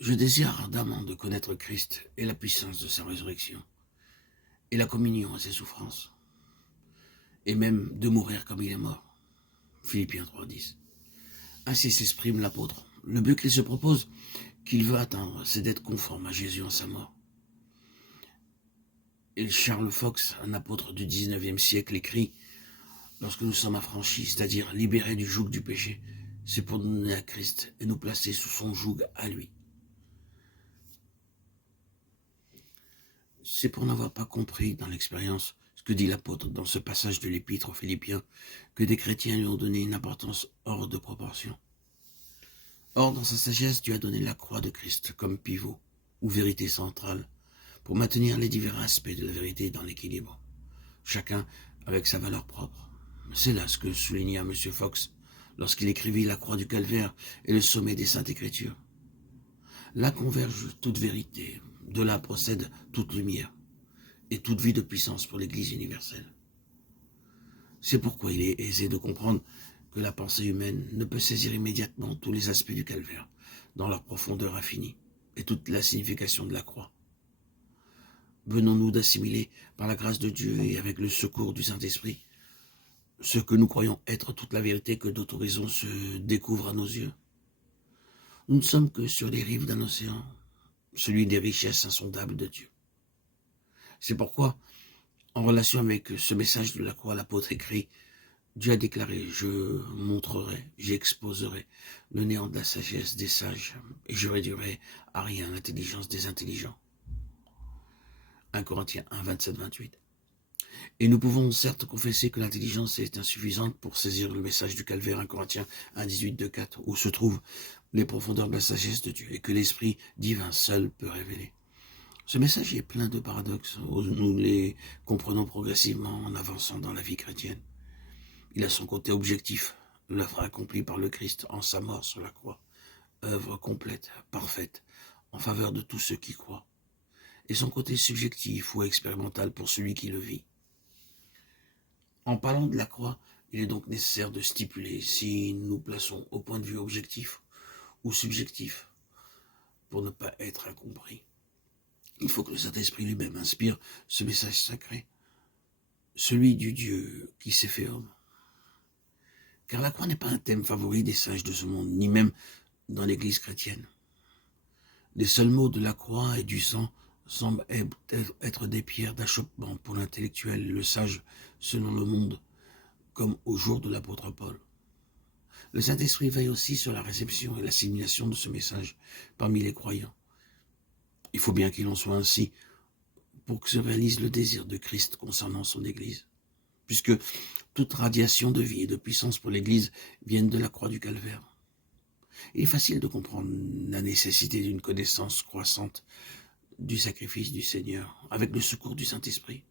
Je désire ardemment de connaître Christ et la puissance de sa résurrection, et la communion à ses souffrances, et même de mourir comme il est mort. Philippiens 3,10. Ainsi s'exprime l'apôtre. Le but qu'il se propose, qu'il veut atteindre, c'est d'être conforme à Jésus en sa mort. Et Charles Fox, un apôtre du 19e siècle, écrit « Lorsque nous sommes affranchis, c'est-à-dire libérés du joug du péché, c'est pour nous donner à Christ et nous placer sous son joug à lui. » C'est pour n'avoir pas compris dans l'expérience ce que dit l'apôtre dans ce passage de l'épître aux Philippiens que des chrétiens lui ont donné une importance hors de proportion. Or, dans sa sagesse, Dieu a donné la croix de Christ comme pivot ou vérité centrale pour maintenir les divers aspects de la vérité dans l'équilibre, chacun avec sa valeur propre. C'est là ce que souligna M. Fox lorsqu'il écrivit La croix du calvaire et le sommet des Saintes Écritures. Là converge toute vérité, de là procède toute lumière et toute vie de puissance pour l'Église universelle. C'est pourquoi il est aisé de comprendre que la pensée humaine ne peut saisir immédiatement tous les aspects du calvaire dans leur profondeur infinie et toute la signification de la croix. Venons-nous d'assimiler par la grâce de Dieu et avec le secours du Saint-Esprit ce que nous croyons être toute la vérité que d'autres horizons se découvrent à nos yeux. Nous ne sommes que sur les rives d'un océan, celui des richesses insondables de Dieu. C'est pourquoi, en relation avec ce message de la croix, l'apôtre écrit « Dieu a déclaré, je montrerai, j'exposerai le néant de la sagesse des sages, et je réduirai à rien l'intelligence des intelligents. » 1 Corinthiens 1, 27-28. Et nous pouvons certes confesser que l'intelligence est insuffisante pour saisir le message du calvaire, 1 Corinthiens 1, 18-4, où se trouvent les profondeurs de la sagesse de Dieu, et que l'Esprit divin seul peut révéler. Ce message est plein de paradoxes, nous les comprenons progressivement en avançant dans la vie chrétienne. Il a son côté objectif, l'œuvre accomplie par le Christ en sa mort sur la croix, œuvre complète, parfaite, en faveur de tous ceux qui croient, et son côté subjectif ou expérimental pour celui qui le vit. En parlant de la croix, il est donc nécessaire de stipuler si nous plaçons au point de vue objectif ou subjectif pour ne pas être incompris. Il faut que le Saint-Esprit lui-même inspire ce message sacré, celui du Dieu qui s'est fait homme. Car la croix n'est pas un thème favori des sages de ce monde, ni même dans l'Église chrétienne. Les seuls mots de la croix et du sang semblent être des pierres d'achoppement pour l'intellectuel et le sage selon le monde, comme au jour de l'apôtre Paul. Le Saint-Esprit veille aussi sur la réception et l'assimilation de ce message parmi les croyants. Il faut bien qu'il en soit ainsi pour que se réalise le désir de Christ concernant son Église, puisque toute radiation de vie et de puissance pour l'Église viennent de la croix du calvaire. Il est facile de comprendre la nécessité d'une connaissance croissante du sacrifice du Seigneur, avec le secours du Saint-Esprit.